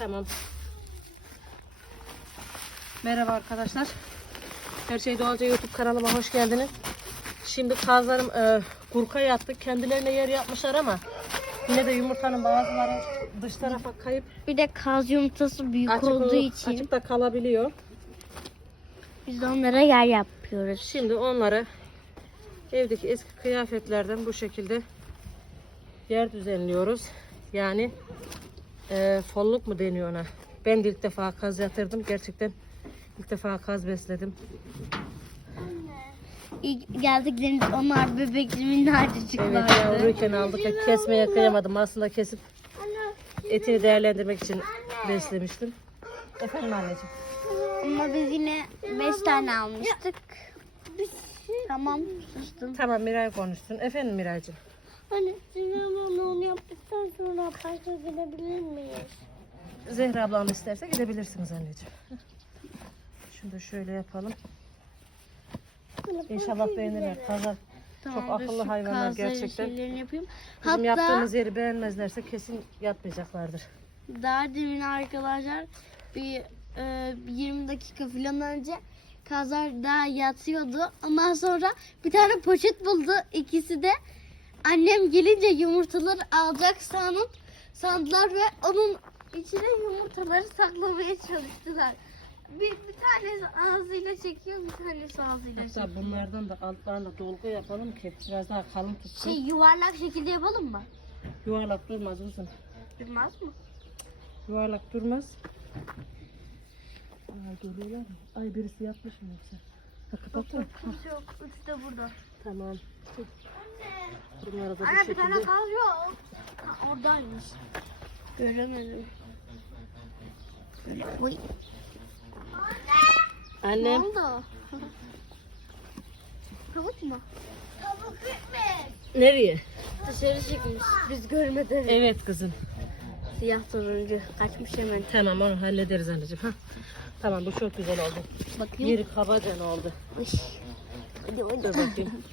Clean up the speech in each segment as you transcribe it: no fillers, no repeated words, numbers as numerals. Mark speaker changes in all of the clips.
Speaker 1: Tamam. Merhaba arkadaşlar. Her Şey Doğalca YouTube kanalıma hoş geldiniz. Şimdi kazlarım kurka yattı. Kendilerine yer yapmışlar ama yine de yumurtanın bazıları dış tarafa kayıp
Speaker 2: Bir de kaz yumurtası büyük
Speaker 1: açık,
Speaker 2: olduğu için
Speaker 1: açıkta kalabiliyor.
Speaker 2: biz de onlara yer yapıyoruz.
Speaker 1: Şimdi onları evdeki eski kıyafetlerden bu şekilde yer düzenliyoruz. Yani folluk mu deniyor ona? Ben de ilk defa kaz yatırdım. Gerçekten ilk defa kaz besledim.
Speaker 2: İlk geldiklerinde onlar bebekli minnacıklardı.
Speaker 1: Evet, yavruyken aldık. Kesmeye kıyamadım. Aslında kesip etini değerlendirmek için beslemiştim. Efendim anneciğim.
Speaker 2: Ama biz yine 5 tane almıştık. Tamam, sustum.
Speaker 1: Tamam, Miray konuşsun. Efendim Miraycığım.
Speaker 2: Anne, onu yaptıktan sonra parka gidebilir miyiz?
Speaker 1: Zehra ablam isterse gidebilirsiniz anneciğim. Şunu da şöyle yapalım. İnşallah beğenirler. Kazlar çok akıllı hayvanlar gerçekten.
Speaker 2: Yapayım.
Speaker 1: Bizim
Speaker 2: Hatta
Speaker 1: yaptığımız yeri beğenmezlerse kesin yatmayacaklardır.
Speaker 2: daha demin arkadaşlar bir 20 dakika falan önce kazlar daha yatıyordu. Ondan sonra bir tane poşet buldu. İkisi de annem gelince yumurtaları alacak sandılar ve onun içine yumurtaları saklamaya çalıştılar. Bir tanesi ağzıyla çekiyor, bir tanesi ağzıyla çekiyor.
Speaker 1: Hatta bunlardan da altlarına dolgu yapalım ki biraz daha kalın tutsun.
Speaker 2: Yuvarlak şekilde yapalım mı?
Speaker 1: Yuvarlak durmaz uzun.
Speaker 2: Durmaz mı?
Speaker 1: Yuvarlak durmaz. Aa, geliyorlar mı? Ay birisi yatmış mı yoksa? Ha, kapattın mı?
Speaker 2: Kimse yok. Üç de burada.
Speaker 1: Tamam. Bunlara da bu
Speaker 2: Anne bir
Speaker 1: şekilde.
Speaker 2: tane kaz yok. Ha, oradaymış. Göremedim. Böyle oy. Ne
Speaker 1: Annem.
Speaker 2: oldu? Tavuk mu? Tavuk gitme.
Speaker 1: Nereye?
Speaker 2: Dışarı çıkmış. Biz görmeden.
Speaker 1: Evet kızım.
Speaker 2: Siyah turuncu. Kaçmış hemen.
Speaker 1: Tamam onu hallederiz anneciğim. Ha. Tamam bu çok güzel oldu.
Speaker 2: Bakayım.
Speaker 1: Yeri kabacan oldu.
Speaker 2: Uy. Hadi
Speaker 1: Dur bakayım.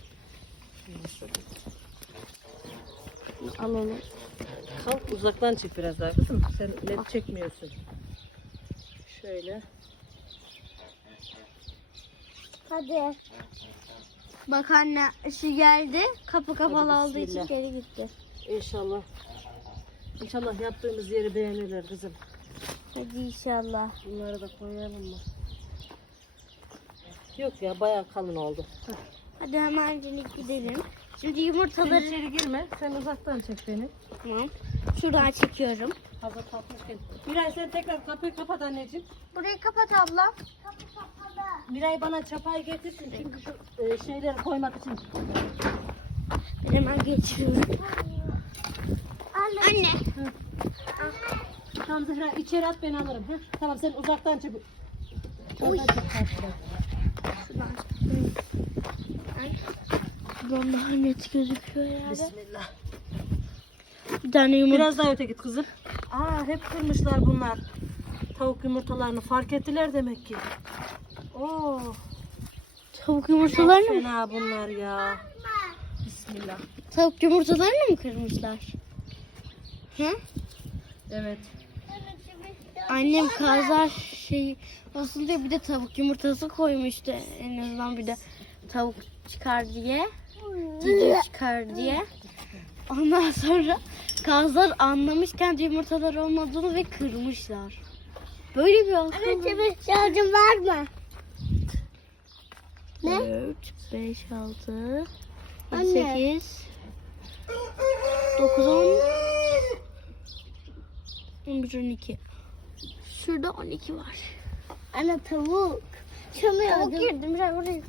Speaker 2: Al onu.
Speaker 1: Kalk uzaktan çek biraz daha kızım. Sen net çekmiyorsun. Şöyle.
Speaker 2: Hadi. Bak anne ışığı geldi. Kapı kapalı
Speaker 1: Hadi
Speaker 2: olduğu için
Speaker 1: bismillah.
Speaker 2: geri gitti.
Speaker 1: İnşallah. İnşallah yaptığımız yeri beğenirler kızım.
Speaker 2: Hadi inşallah.
Speaker 1: Bunları da koyalım mı? Yok ya bayağı kalın oldu.
Speaker 2: Hadi hemencilik gidelim. Şimdi
Speaker 1: Sen
Speaker 2: yumurtaları...
Speaker 1: içeri girme. Sen uzaktan çek beni.
Speaker 2: Tamam. Şuradan çekiyorum.
Speaker 1: Hava tatmışken. Miray sen tekrar kapıyı kapat anneciğim.
Speaker 2: Burayı kapat abla.
Speaker 1: Miray bana çapayı getirsin çünkü şu şeyleri koymak için.
Speaker 2: Ben hemen geçiyorum. Anne.
Speaker 1: Tamam Zehra içeri at ben alırım. Heh. Tamam sen uzaktan çek.
Speaker 2: Uy.
Speaker 1: Uzaktan çek karşıdan.
Speaker 2: Şuradan çekiyorum. Şuradan daha net gözüküyor yani.
Speaker 1: Bismillah.
Speaker 2: Bir tane yumurta.
Speaker 1: Biraz daha öte git kızım. Aa hep kırmışlar bunlar. Tavuk yumurtalarını fark ettiler demek ki. Oo.
Speaker 2: Tavuk yumurtalarını mı?
Speaker 1: Fena bunlar ya. Bismillah.
Speaker 2: Tavuk yumurtalarını mı kırmışlar? He?
Speaker 1: Evet.
Speaker 2: Annem kazar şey olsun diye bir de tavuk yumurtası koymuştu. En azından bir de tavuk çıkar diye. Civciv çıkar diye. Ondan sonra kazlar anlamışken yumurtalar olmadığını ve kırmışlar. Böyle bir akıl. Anne şarjın var mı? Ne? 4, 5, 6, 8, 9, 10, 11, 12. Şurada 12 var. Ana tavuk. Tavuk girdim. Buraya.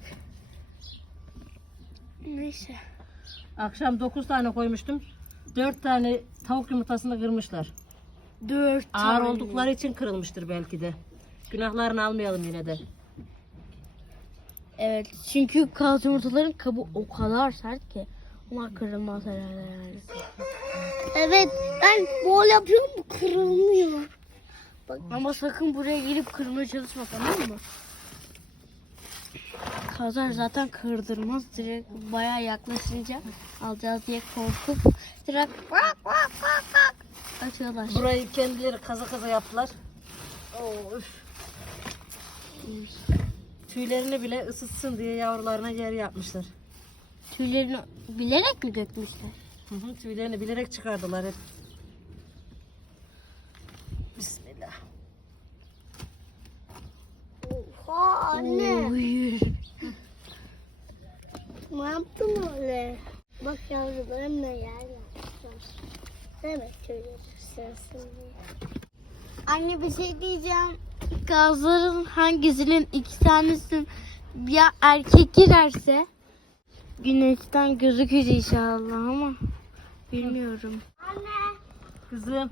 Speaker 2: Neyse.
Speaker 1: Akşam 9 tane koymuştum. 4 tane tavuk yumurtasını kırmışlar.
Speaker 2: 4
Speaker 1: Ağır oldukları için kırılmıştır belki de. Günahlarını almayalım yine de.
Speaker 2: Evet, çünkü kaz yumurtaların kabı o kadar sert ki onlar kırılmaz herhalde yani. Evet, ben bol yapıyorum, bu kırılmıyor. Bak, ama sakın buraya gelip kırmaya çalışma, tamam mı? Kazlar zaten kırdırmaz, direkt bayağı yaklaşınca alacağız diye korkup direkt bak. Açıyorlar.
Speaker 1: Burayı kendileri kaza yaptılar. Oo, üf. Tüylerini bile ısıtsın diye yavrularına yer yapmışlar.
Speaker 2: Tüylerini bilerek mi dökmüşler?
Speaker 1: Hı hı, tüylerini bilerek çıkardılar hep. Bismillah.
Speaker 2: Oha anne. Ne yaptın öyle? Bak yavrularım ne yer yapmışlar. Evet şöyle sensin diye. Anne bir şey diyeceğim. Gazların hangisinin iki tanesinin ya erkek girerse güneşten gözükür inşallah ama bilmiyorum. Anne.
Speaker 1: Kızım.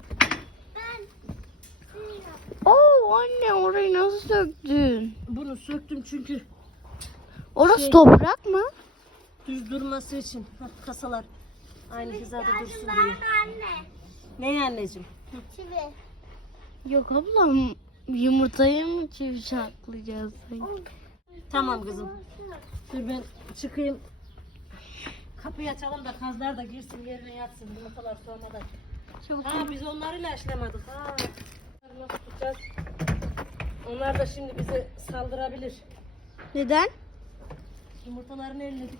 Speaker 2: Oo anne orayı nasıl söktün?
Speaker 1: Bunu söktüm çünkü
Speaker 2: Orası toprak mı?
Speaker 1: düz durması için. Hah, kasalar aynı hizada dursun diye. Ne anneciğim?
Speaker 2: Yok ablam yumurtayı mı çivi saklayacağız?
Speaker 1: Tamam kızım. Dur ben çıkayım. Kapıyı açalım da kazlar da girsin yerine yatsın. Yumurtalar sonradan.
Speaker 2: Çabuk.
Speaker 1: Ha biz onları ilaçlamadık. Ha. Onları nasıl tutacağız? Onlar da şimdi bize saldırabilir.
Speaker 2: Neden?
Speaker 1: Yumurtalarını elledik.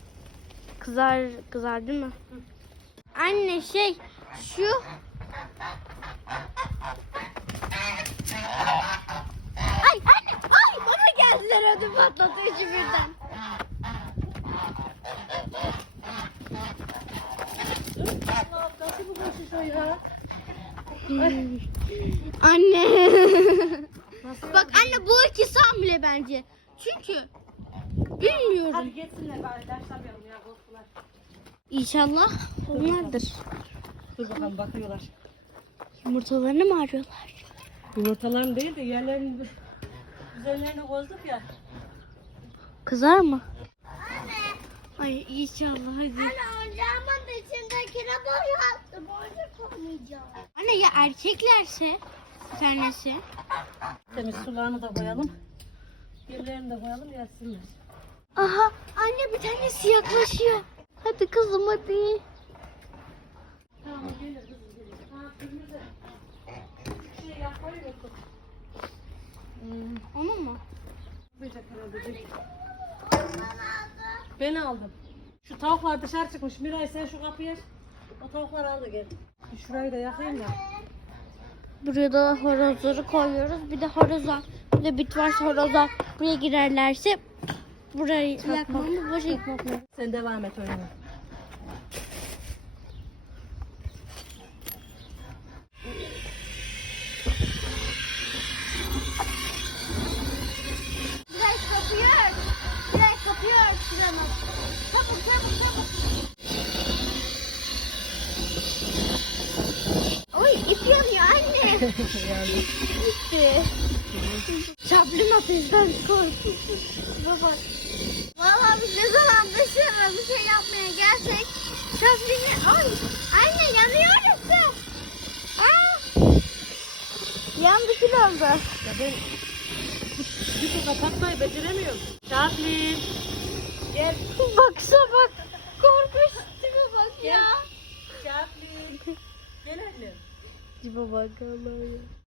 Speaker 2: Kızar değil mi? Hı. Anne şu Ay anne bana geldiler ödüm patladı üçü birden.
Speaker 1: Allah nasıl bu koşuyor ya?
Speaker 2: Anne.
Speaker 1: Nasıl
Speaker 2: Bak anne bu ikisi hamile bence. Çünkü bilmiyorum.
Speaker 1: Hadi geçsinler bari ders yapalım ya korktular.
Speaker 2: İnşallah onlardır.
Speaker 1: Dur bakalım bakıyorlar.
Speaker 2: Yumurtalarını mı arıyorlar?
Speaker 1: Yumurtalarını değil de yerlerini üzerlerine bozduk ya.
Speaker 2: Kızar mı? Anne. Ay inşallah hadi. Anne ocağımın içindekine boyattım. Orada koymayacağım. Anne ya erkeklerse bir tanesi.
Speaker 1: Temiz sularını da koyalım. Yerlerini de koyalım yatsınlar.
Speaker 2: Aha anne bir tanesi yaklaşıyor. Hadi kızım hadi.
Speaker 1: Tamam gelir kızım gelir. Ha kırmızı. Bir şey yapmayı unuttuk.
Speaker 2: Onu mu?
Speaker 1: Bıcak herhalde değil. Ben aldım. Şu tavuklar dışarı çıkmış. Miray sen şu kapıyı aç. O tavukları al da gel. Şurayı da yakayım da.
Speaker 2: Buraya da horozları koyuyoruz. Bir de horozlar. Bir de bit varsa horozlar buraya girerlerse burayı yakmamız boşa gitmez.
Speaker 1: Sen devam et oynamaya.
Speaker 2: Biraz kapıyı ört. Biraz kapıyı ört şuranın. Çabuk çabuk çabuk. Oy ip yanıyor anne.
Speaker 1: Yani.
Speaker 2: Gitti. Çaplın ateşten korktum. Baba. Valla biz ne zaman dışarı bir şey yapmaya gelsek Çaplini... Ay anne yanıyoruz. Aa. Yandı filan da.
Speaker 1: Ya ben bir kapatmayı beceremiyorum. Şaplin. Gel.
Speaker 2: Baksa bak. Korkunç tipe bak ya.
Speaker 1: Şaplin. Gel annem.
Speaker 2: Tipe bak Allah ya.